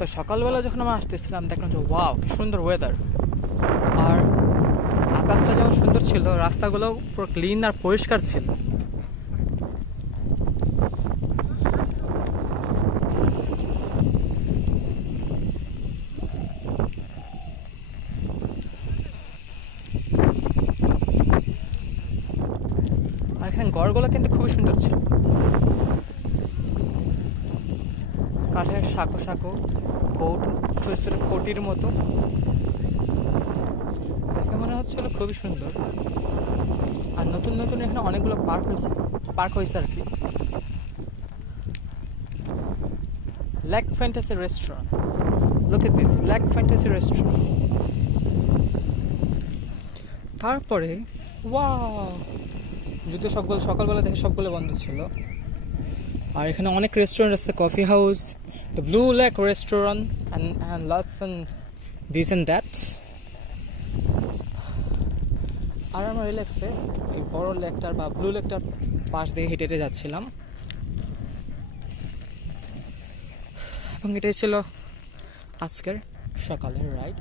তো সকালবেলা যখন আমরা আসতেছিলাম দেখলাম যে ওয়াও কি সুন্দর ওয়েদার, আর আকাশটা যেমন সুন্দর ছিল, রাস্তাগুলো পুরো ক্লিন আর পরিষ্কার ছিল। আর এখানে ঘরগুলো কিন্তু খুবই সুন্দর ছিল, কাঠের সাঁকো সাঁকো কোট, ছোট ছোট কোটির মতো। দেখে মনে হচ্ছিল খুবই সুন্দর। আর নতুন নতুন এখানে অনেকগুলো পার্ক হয়েছে আর কি। Lake fantasy restaurant, look at this, lake fantasy restaurant. তারপরে ওয়াও, যদিও সবগুলো সকালবেলা দেখে সবগুলো বন্ধ ছিল। আর এখানে অনেক রেস্টুরেন্ট আছে, coffee house, the blue lake restaurant and lots and this and that. আর আমরা রিল্যাক্সে এই বড় লেকটার বা ব্লু লেকটার পাশ দিয়ে হেঁটে হেঁটে যাচ্ছিলাম, এবং এটাই ছিল আজকের সকালের রাইড।